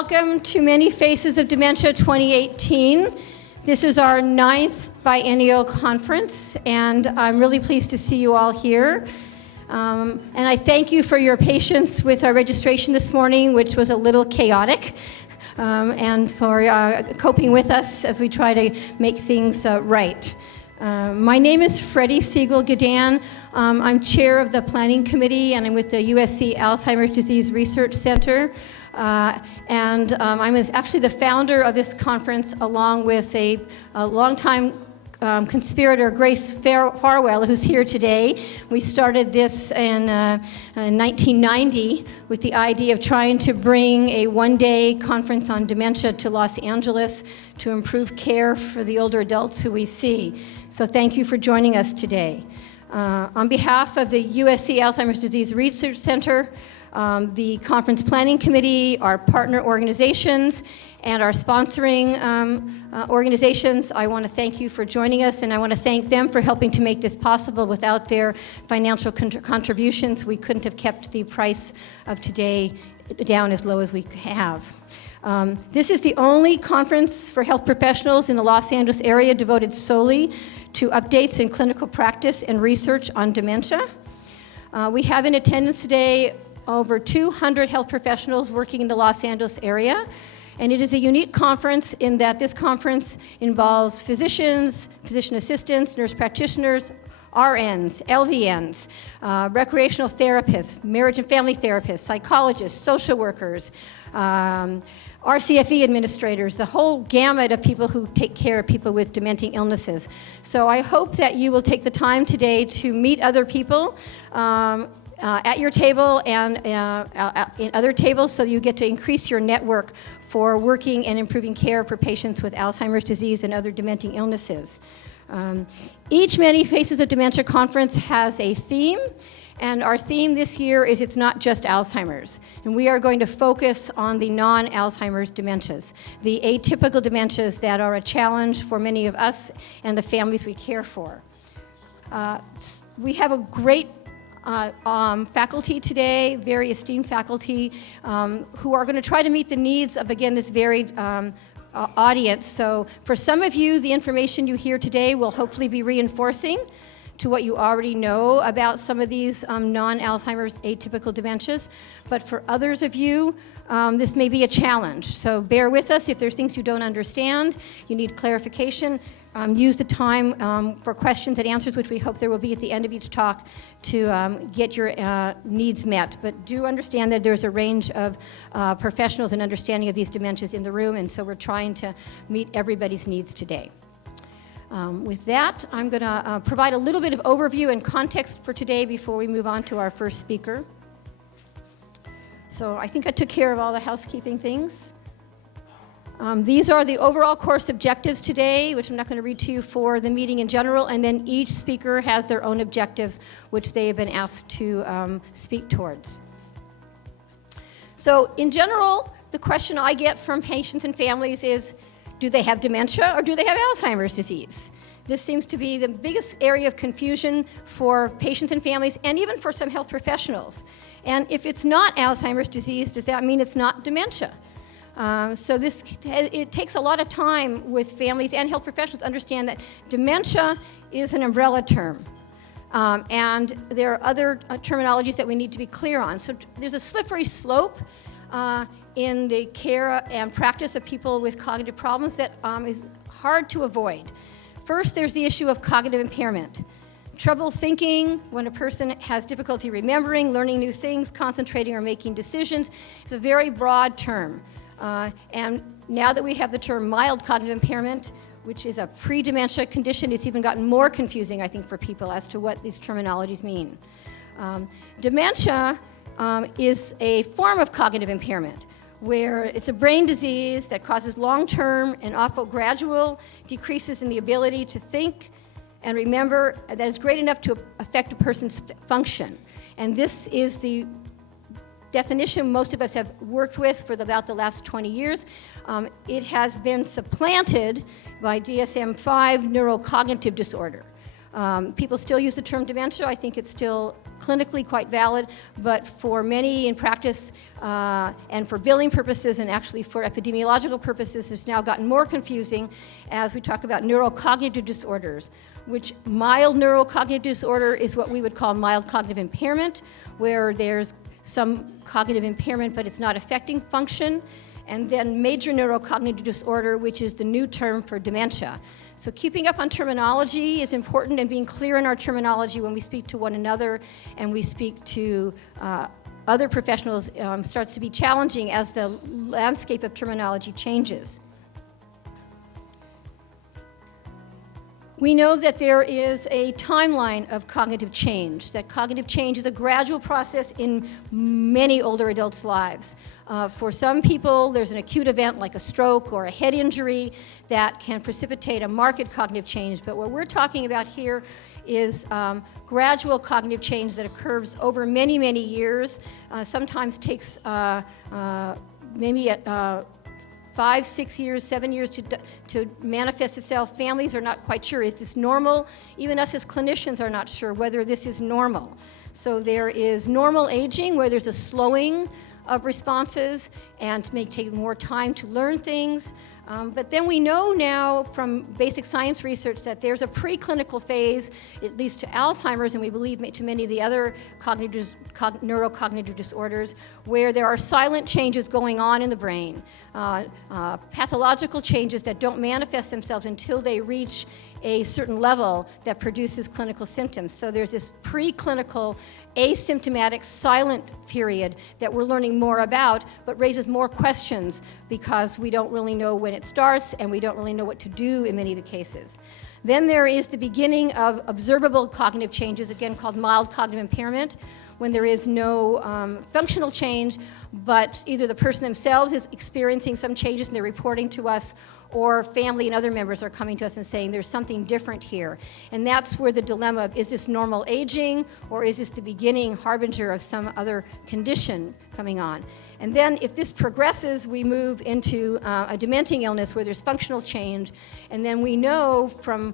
Welcome to Many Faces of Dementia 2018. This is our 9th biennial conference, and I'm really pleased to see you all here. And I thank you for your patience with our registration this morning, which was a little chaotic, and for coping with us as we try to make things right. My name is Freddi Segal-Gidan. I'm chair of the planning committee, and I'm with the USC Alzheimer's Disease Research Center. I'm actually the founder of this conference, along with a longtime conspirator, Grace Farwell, who's here today. We started this in 1990 with the idea of trying to bring a one-day conference on dementia to Los Angeles to improve care for the older adults who we see. So thank you for joining us today. On behalf of the USC Alzheimer's Disease Research Center, the Conference Planning Committee, our partner organizations, and our sponsoring organizations, I want to thank you for joining us, and I want to thank them for helping to make this possible. Without their financial contributions, we couldn't have kept the price of today down as low as we have. This is the only conference for health professionals in the Los Angeles area devoted solely to updates in clinical practice and research on dementia. We have in attendance today over 200 health professionals working in the Los Angeles area. And it is a unique conference in that this conference involves physicians, physician assistants, nurse practitioners, RNs, LVNs, recreational therapists, marriage and family therapists, psychologists, social workers, RCFE administrators, the whole gamut of people who take care of people with dementing illnesses. So I hope that you will take the time today to meet other people at your table and in other tables, so you get to increase your network for working and improving care for patients with Alzheimer's disease and other dementing illnesses. Each Many Faces of Dementia conference has a theme, and our theme this year is It's Not Just Alzheimer's. And we are going to focus on the non-Alzheimer's dementias, the atypical dementias that are a challenge for many of us and the families we care for. We have a great faculty today, very esteemed faculty, who are going to try to meet the needs of, again, this varied audience. So for some of you, the information you hear today will hopefully be reinforcing to what you already know about some of these non-Alzheimer's atypical dementias. But for others of you, this may be a challenge. So bear with us if there's things you don't understand, you need clarification. Use the time for questions and answers, which we hope there will be at the end of each talk, to get your needs met. But do understand that there's a range of professionals and understanding of these dementias in the room, and so we're trying to meet everybody's needs today. With that, I'm going to provide a little bit of overview and context for today before we move on to our first speaker. So I think I took care of all the housekeeping things. These are the overall course objectives today, which I'm not going to read to you, for the meeting in general, and then each speaker has their own objectives, which they have been asked to speak towards. So in general, the question I get from patients and families is, do they have dementia or do they have Alzheimer's disease? This seems to be the biggest area of confusion for patients and families, and even for some health professionals. And if it's not Alzheimer's disease, does that mean it's not dementia? So it takes a lot of time with families and health professionals to understand that dementia is an umbrella term. And there are other terminologies that we need to be clear on. So there's a slippery slope in the care and practice of people with cognitive problems that is hard to avoid. First, there's the issue of cognitive impairment. Trouble thinking, when a person has difficulty remembering, learning new things, concentrating, or making decisions. It's a very broad term. And now that we have the term mild cognitive impairment, which is a pre-dementia condition, it's even gotten more confusing, I think, for people as to what these terminologies mean. Dementia is a form of cognitive impairment, where it's a brain disease that causes long-term and often gradual decreases in the ability to think and remember that is great enough to affect a person's function. And this is the definition most of us have worked with for about the last 20 years. It has been supplanted by DSM-5 neurocognitive disorder. People still use the term dementia. I think it's still clinically quite valid, but for many in practice and for billing purposes and actually for epidemiological purposes, it's now gotten more confusing as we talk about neurocognitive disorders, which mild neurocognitive disorder is what we would call mild cognitive impairment, where there's some cognitive impairment, but it's not affecting function. And then major neurocognitive disorder, which is the new term for dementia. So keeping up on terminology is important, and being clear in our terminology when we speak to one another and we speak to other professionals starts to be challenging as the landscape of terminology changes. We know that there is a timeline of cognitive change, that cognitive change is a gradual process in many older adults' lives. For some people, there's an acute event like a stroke or a head injury that can precipitate a marked cognitive change. But what we're talking about here is gradual cognitive change that occurs over many, many years, sometimes takes maybe 5, 6 years, 7 years to manifest itself. Families are not quite sure, is this normal? Even us as clinicians are not sure whether this is normal. So there is normal aging where there's a slowing of responses and may take more time to learn things. But then we know now from basic science research that there's a preclinical phase, at least to Alzheimer's, and we believe to many of the other neurocognitive disorders, where there are silent changes going on in the brain, pathological changes that don't manifest themselves until they reach a certain level that produces clinical symptoms. So there's this preclinical, asymptomatic, silent period that we're learning more about, but raises more questions because we don't really know when it starts and we don't really know what to do in many of the cases. Then there is the beginning of observable cognitive changes, again called mild cognitive impairment, when there is no functional change, but either the person themselves is experiencing some changes and they're reporting to us, or family and other members are coming to us and saying there's something different here. And that's where the dilemma of, is this normal aging, or is this the beginning harbinger of some other condition coming on? And then if this progresses, we move into a dementing illness where there's functional change. And then we know from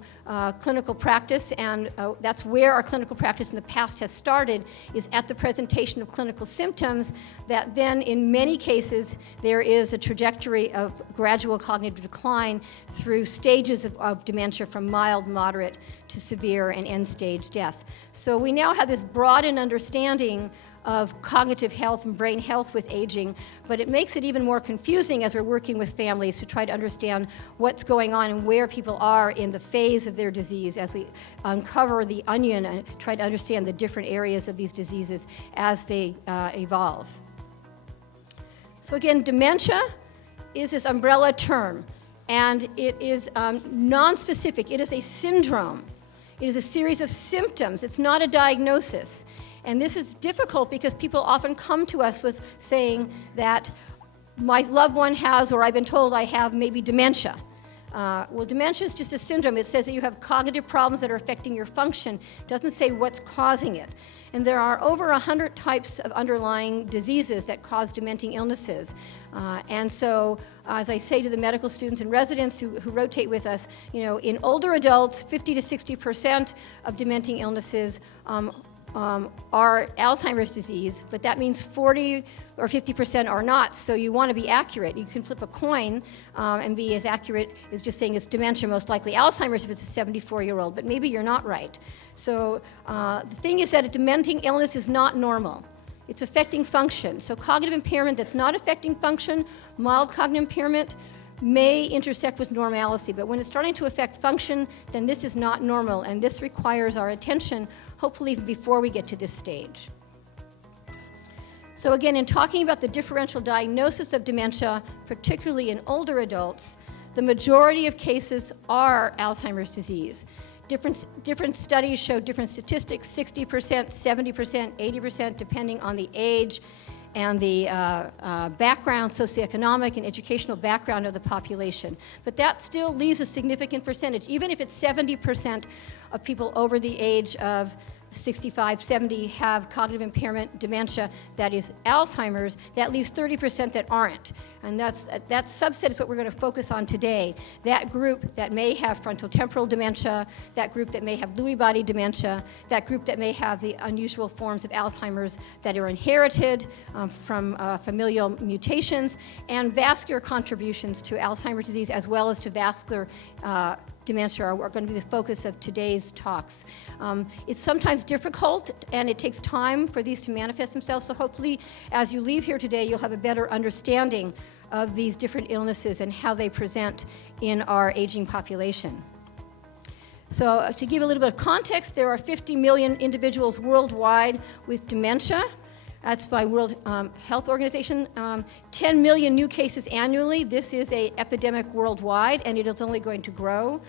clinical practice, and that's where our clinical practice in the past has started, is at the presentation of clinical symptoms, that then in many cases there is a trajectory of gradual cognitive decline through stages of dementia from mild, moderate to severe and end-stage death. So we now have this broadened understanding of cognitive health and brain health with aging, but it makes it even more confusing as we're working with families to try to understand what's going on and where people are in the phase of their disease as we uncover the onion and try to understand the different areas of these diseases as they evolve. So again, dementia is this umbrella term, and it is non-specific. It is a syndrome. It is a series of symptoms. It's not a diagnosis. And this is difficult because people often come to us with saying that my loved one has, or I've been told I have, maybe dementia. Well, dementia is just a syndrome. It says that you have cognitive problems that are affecting your function. It doesn't say what's causing it. And there are over 100 types of underlying diseases that cause dementing illnesses. And so, as I say to the medical students and residents who rotate with us, in older adults, 50 to 60% of dementing illnesses are Alzheimer's disease, but that means 40 or 50% are not, so you want to be accurate. You can flip a coin and be as accurate as just saying it's dementia, most likely Alzheimer's if it's a 74-year-old, but maybe you're not right. So the thing is that a dementing illness is not normal. It's affecting function. So cognitive impairment that's not affecting function, mild cognitive impairment, may intersect with normalcy, but when it's starting to affect function, then this is not normal, and this requires our attention, hopefully before we get to this stage. So again, in talking about the differential diagnosis of dementia, particularly in older adults, the majority of cases are Alzheimer's disease. Different studies show different statistics, 60%, 70%, 80%, depending on the age and the background, socioeconomic and educational background of the population. But that still leaves a significant percentage. Even if it's 70% of people over the age of 65, 70 have cognitive impairment, dementia, that is Alzheimer's. That leaves 30% that aren't. And that subset is what we're going to focus on today. That group that may have frontotemporal dementia, that group that may have Lewy body dementia, that group that may have the unusual forms of Alzheimer's that are inherited from familial mutations, and vascular contributions to Alzheimer's disease as well as to vascular dementia are going to be the focus of today's talks. It's sometimes difficult and it takes time for these to manifest themselves, so hopefully as you leave here today you'll have a better understanding of these different illnesses and how they present in our aging population. So to give a little bit of context, there are 50 million individuals worldwide with dementia. That's by World Health Organization. 10 million new cases annually. This is an epidemic worldwide, and it is only going to grow.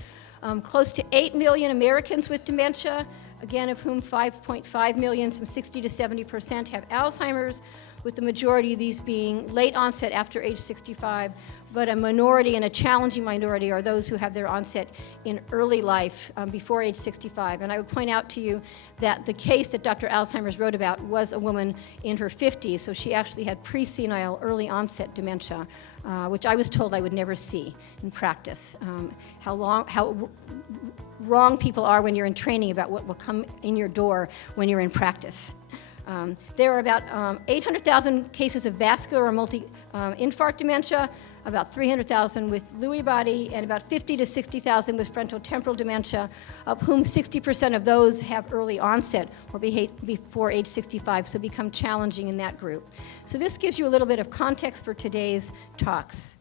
Close to 8 million Americans with dementia, again, of whom 5.5 million, some 60 to 70%, have Alzheimer's, with the majority of these being late onset after age 65. But a minority and a challenging minority are those who have their onset in early life, before age 65. And I would point out to you that the case that Dr. Alzheimer's wrote about was a woman in her 50s, so she actually had pre-senile early onset dementia, which I was told I would never see in practice. How wrong people are when you're in training about what will come in your door when you're in practice. There are about 800,000 cases of vascular or multi-infarct dementia, about 300,000 with Lewy body, and about 50 to 60,000 with frontotemporal dementia, of whom 60% of those have early onset or before age 65, so become challenging in that group. So this gives you a little bit of context for today's talks.